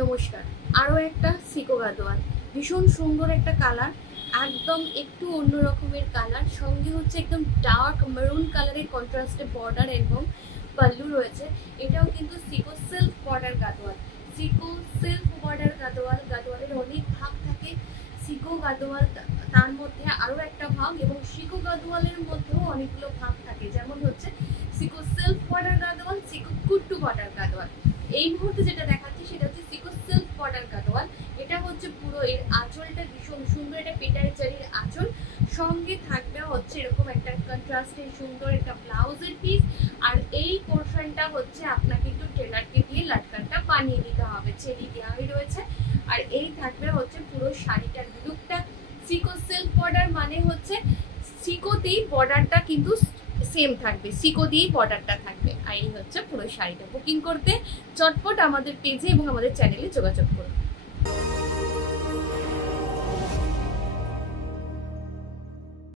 নমস্কার। আরও একটা সিকো গাদোয়াল, ভীষণ সুন্দর একটা কালার, একদম একটু অন্য রকমের কালার, সঙ্গে হচ্ছে একদম ডার্ক মেরুন কালারের কন্ট্রাস্টে বর্ডার এবং পাল্লু রয়েছে। এটাও কিন্তু sico self border Gadwal. Sico self border Gadwal, গাদোয়ালের অনেক ভাগ থাকে। সিকো গাদোয়াল তার মধ্যে আরও একটা ভাগ, এবং সিকো গাদোয়ালের মধ্যেও অনেকগুলো ভাগ থাকে, যেমন হচ্ছে সিকো সেলফ বর্ডার গাদোয়াল, সিকো কুট্টু বর্ডার গাদোয়াল। এই মুহূর্তে যেটা দেখাচ্ছি সেটা হচ্ছে সিকো সেলফ বর্ডার গাদোয়াল। এটা হচ্ছে পুরো এর আঁচলটা ভীষণ সুন্দর, এটা পেটারি চারির আঁচল, সঙ্গে থাকবে হচ্ছে এরকম একটা কন্ট্রাস্টের সুন্দর একটা ব্লাউজের পিস। আর এই পোর্শনটা হচ্ছে আপনাকে একটু টেলারকে দিয়ে লাটকানটা বানিয়ে দিতে হবে, চেরি দেওয়াই রয়েছে। আর এই থাকবে হচ্ছে পুরো শাড়িটার লুকটা। সিকো সেলফ বর্ডার মানে হচ্ছে সিকোতেই বর্ডারটা কিন্তু সেম থাকবে, সিকো দিয়েই বর্ডারটা থাকবে। আর এই হচ্ছে পুরো শাড়িটা। বুকিং করতে চটপট আমাদের পেজে এবং আমাদের চ্যানেলে যোগাযোগ করুন।